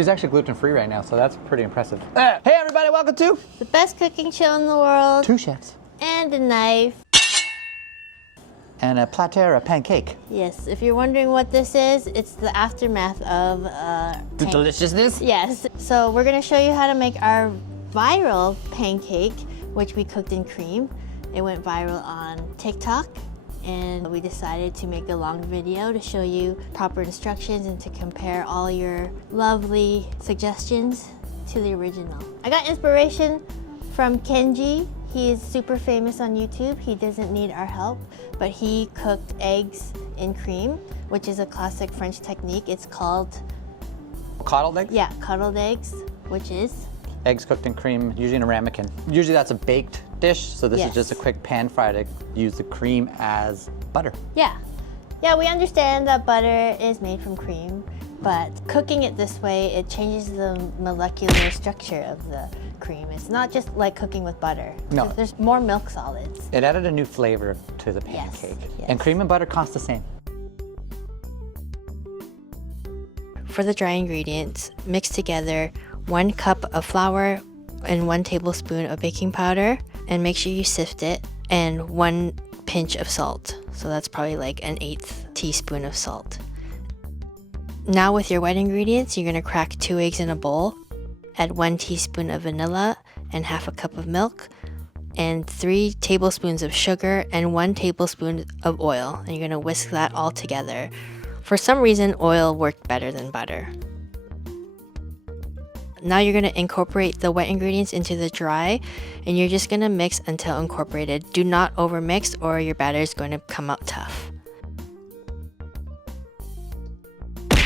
She's actually gluten-free right now, so that's pretty impressive. Hey everybody, welcome to the best cooking show in the world. 2 chefs. And a knife. And a platter of pancake. Yes, if you're wondering what this is, it's the aftermath of the deliciousness? Yes. So we're gonna show you how to make our viral pancake, which we cooked in cream. It went viral on TikTok, and we decided to make a long video to show you proper instructions and to compare all your lovely suggestions to the original. I got inspiration from Kenji. He is super famous on YouTube. He doesn't need our help, but he cooked eggs in cream, which is a classic French technique. It's called... Coddled eggs? Yeah, coddled eggs, which is? Eggs cooked in cream, usually in a ramekin. Usually that's a baked dish, so this is just a quick pan fry to use the cream as butter. Yeah. Yeah, we understand that butter is made from cream, but cooking it this way, it changes the molecular structure of the cream. It's not just like cooking with butter. No. There's more milk solids. It added a new flavor to the pancake. Yes. And cream and butter cost the same. For the dry ingredients, mix together 1 cup of flour and 1 tablespoon of baking powder, and make sure you sift it, and 1 pinch of salt. So that's probably like an 1/8 teaspoon of salt. Now with your wet ingredients, you're gonna crack 2 eggs in a bowl, add 1 teaspoon of vanilla and 1/2 cup of milk, and 3 tablespoons of sugar and 1 tablespoon of oil. And you're gonna whisk that all together. For some reason, oil worked better than butter. Now you're gonna incorporate the wet ingredients into the dry, and you're just gonna mix until incorporated. Do not overmix or your batter is going to come out tough.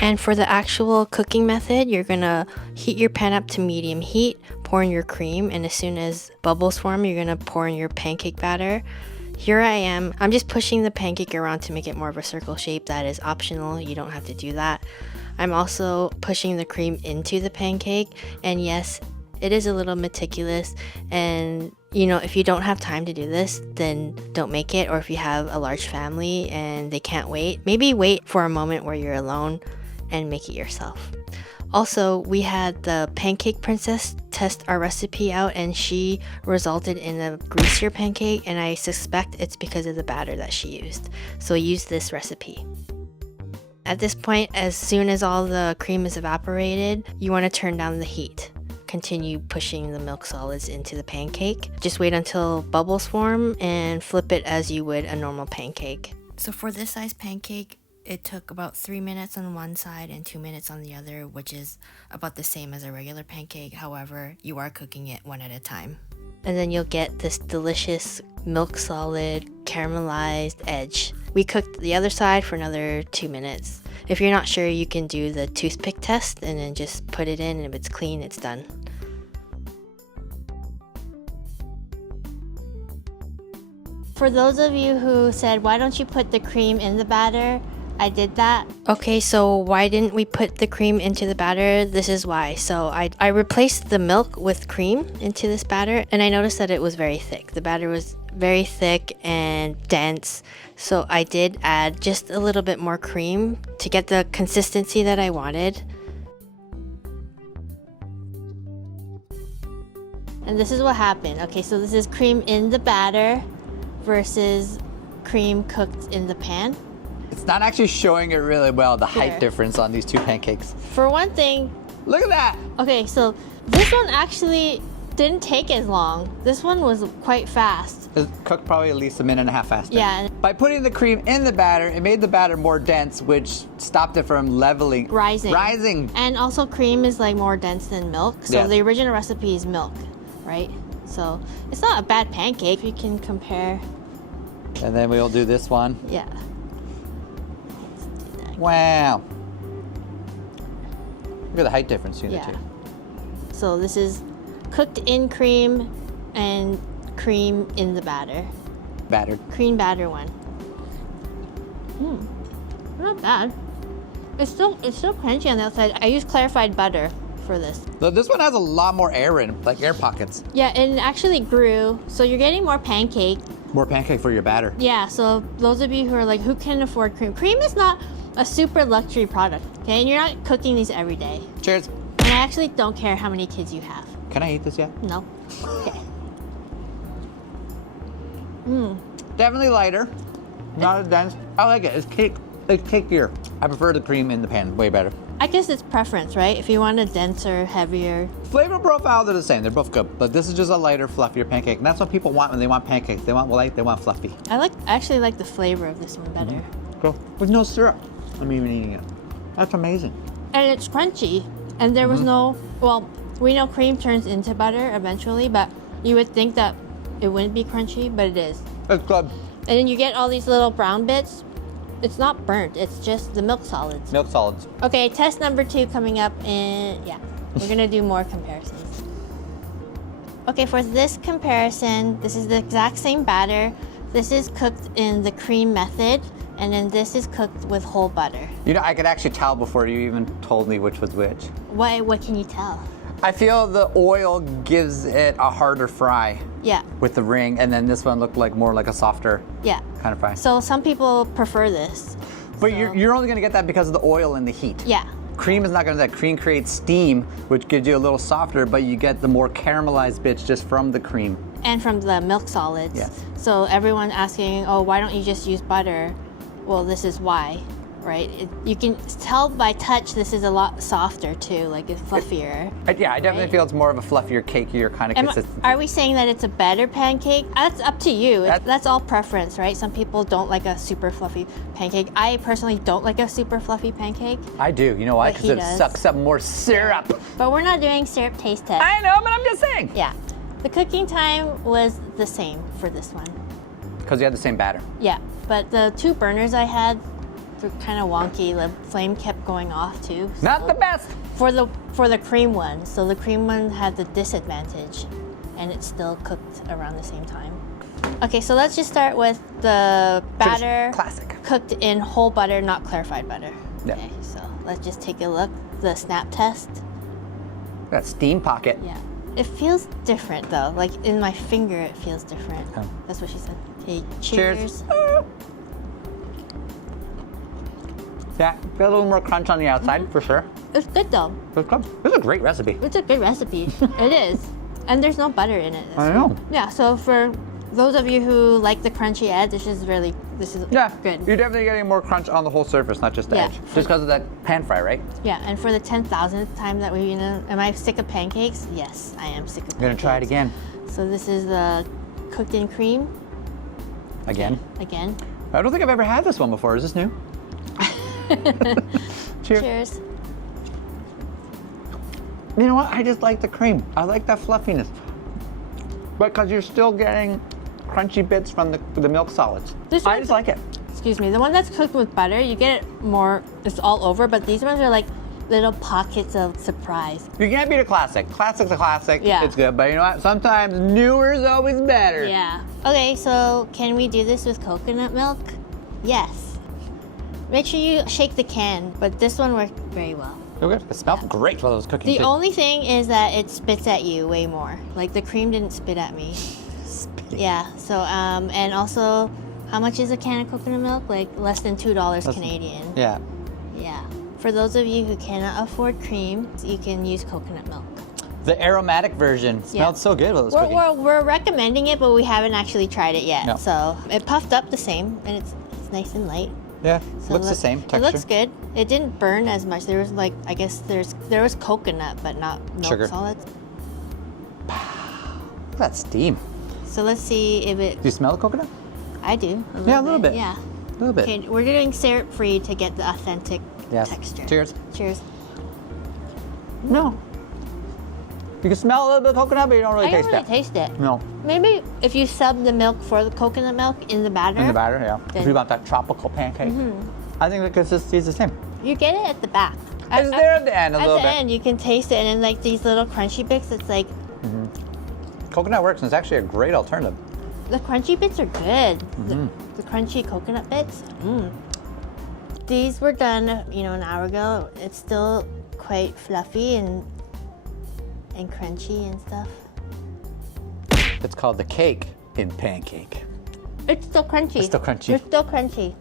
And for the actual cooking method, you're gonna heat your pan up to medium heat, pour in your cream, and as soon as bubbles form, you're gonna pour in your pancake batter. Here I am. I'm just pushing the pancake around to make it more of a circle shape. That is optional. You don't have to do that. I'm also pushing the cream into the pancake, and yes, it is a little meticulous, and you know, if you don't have time to do this, then don't make it. Or if you have a large family and they can't wait, maybe wait for a moment where you're alone and make it yourself. Also, we had the Pancake Princess test our recipe out, and she resulted in a greasier pancake, and I suspect it's because of the batter that she used. So use this recipe. At this point, as soon as all the cream is evaporated, you want to turn down the heat. Continue pushing the milk solids into the pancake. Just wait until bubbles form and flip it as you would a normal pancake. So for this size pancake, it took about 3 minutes on one side and 2 minutes on the other, which is about the same as a regular pancake. However, you are cooking it one at a time. And then you'll get this delicious milk solid caramelized edge. We cooked the other side for another 2 minutes. If you're not sure, you can do the toothpick test and then just put it in, and if it's clean, it's done. For those of you who said, why don't you put the cream in the batter? I did that. Okay, so why didn't we put the cream into the batter? This is why. So I replaced the milk with cream into this batter, and I noticed that it was very thick. The batter was very thick and dense, so I did add just a little bit more cream to get the consistency that I wanted. And this is what happened. Okay, so this is cream in the batter versus cream cooked in the pan. It's not actually showing it really well, the height difference on these 2 pancakes. For one thing, look at that. Okay, so this one actually didn't take as long. This one was quite fast. It cooked probably at least 1.5 minutes faster. Yeah. By putting the cream in the batter, it made the batter more dense, which stopped it from leveling. Rising. And also cream is like more dense than milk. So the original recipe is milk, right? So it's not a bad pancake if you can compare. And then we'll do this one. Yeah. Wow. Look at the height difference between the 2. So this is cooked in cream and cream in the batter. Battered. Cream batter one. Not bad. It's still crunchy on the outside. I used clarified butter for this. So this one has a lot more air in it, like air pockets. Yeah, and it actually grew, so you're getting more pancake. More pancake for your batter. Yeah, so those of you who are like, who can afford cream? Cream is not a super luxury product, okay? And you're not cooking these every day. Cheers. And I actually don't care how many kids you have. Can I eat this yet? No. Okay. Definitely lighter. Not as dense. I like it. It's cake. It's cakier. I prefer the cream in the pan. Way better. I guess it's preference, right? If you want a denser, heavier. Flavor profile, they're the same. They're both good. But this is just a lighter, fluffier pancake. And that's what people want when they want pancakes. They want light, they want fluffy. I actually like the flavor of this one better. Cool. With no syrup. I'm even eating it. That's amazing. And it's crunchy. And there was no, well, we know cream turns into butter eventually, but you would think that it wouldn't be crunchy, but it is. It's good. And then you get all these little brown bits. It's not burnt, it's just the milk solids. Milk solids. Okay, test number 2 coming up, and yeah, we're gonna do more comparisons. Okay, for this comparison, this is the exact same batter. This is cooked in the cream method, and then this is cooked with whole butter. You know, I could actually tell before you even told me which was which. What can you tell? I feel the oil gives it a harder fry. Yeah. With the ring, and then this one looked like more like a softer Yeah. kind of fry. So some people prefer this. But you're only gonna get that because of the oil and the heat. Yeah. Cream is not gonna do that. Cream creates steam, which gives you a little softer, but you get the more caramelized bits just from the cream. And from the milk solids. Yes. So everyone asking, oh, why don't you just use butter? Well, this is why, right? You can tell by touch this is a lot softer too, like it's fluffier. Yeah, I definitely feel it's more of a fluffier, cakier kind of consistency. Are we saying that it's a better pancake? That's up to you. That's all preference, right? Some people don't like a super fluffy pancake. I personally don't like a super fluffy pancake. I do. You know why? But Because it sucks up more syrup. But we're not doing syrup taste test. I know, but I'm just saying. Yeah. The cooking time was the same for this one. Because you had the same batter. Yeah, but the 2 burners I had, they're kind of wonky. The flame kept going off too. Not the best. For the cream one. So the cream one had the disadvantage, and it still cooked around the same time. Okay, so let's just start with the batter. Classic. Cooked in whole butter, not clarified butter. Yeah. Okay, so let's just take a look. The snap test. That steam pocket. Yeah. It feels different though. Like in my finger, it feels different. Oh. That's what she said. Okay, Cheers. Yeah, got a little more crunch on the outside for sure. It's good though. It's good. This is a great recipe. It's a good recipe. It is. And there's no butter in it. I know. Yeah, so for those of you who like the crunchy edge, this is Yeah, good. you're definitely getting more crunch on the whole surface, not just the edge. Just because of that pan fry, right? Yeah, and for the 10,000th time that we, am I sick of pancakes? Yes, I am sick of pancakes. I'm gonna try it again. So this is the cooked in cream. Again? Again. I don't think I've ever had this one before. Is this new? Cheers. Cheers. You know what? I just like the cream. I like that fluffiness. Because you're still getting crunchy bits from the milk solids. I just like it. Excuse me. The one that's cooked with butter, you get it more, it's all over, but these ones are like little pockets of surprise. You can't beat a classic. Classic's a classic. Yeah. It's good. But you know what? Sometimes newer is always better. Yeah. Okay, so can we do this with coconut milk? Yes. Make sure you shake the can, but this one worked very well. Okay. It smelled great while I was cooking. The only thing is that it spits at you way more. Like the cream didn't spit at me. Yeah. So and also, how much is a can of coconut milk? Like less than $2 Canadian. Yeah. Yeah. For those of you who cannot afford cream, you can use coconut milk. The aromatic version smelled so good while I was cooking. We're recommending it, but we haven't actually tried it yet. No. So it puffed up the same, and it's nice and light. Yeah. So Looks the same texture. It looks good. It didn't burn as much. There was like, I guess there was coconut, but not milk Sugar. solids. Look at that steam. So let's see if it. Do you smell the coconut? I do. Yeah, a little bit. Yeah. A little bit. Okay, we're doing syrup free to get the authentic texture. Cheers. Cheers. No. You can smell a little bit of coconut, but you don't really I don't taste really it. taste it. No. Maybe if you sub the milk for the coconut milk in the batter. In the batter, yeah. Then- If you want that tropical pancake. I think the consistency is the same. You get it at the back. It's there at the end a little bit. At the end, you can taste it, and then like these little crunchy bits, it's like Coconut works, and it's actually a great alternative. the crunchy bits are good. The crunchy coconut bits. These were done, an hour ago. It's still quite fluffy and crunchy and stuff. It's called the cake in pancake. It's still crunchy. It's still crunchy. It's still crunchy.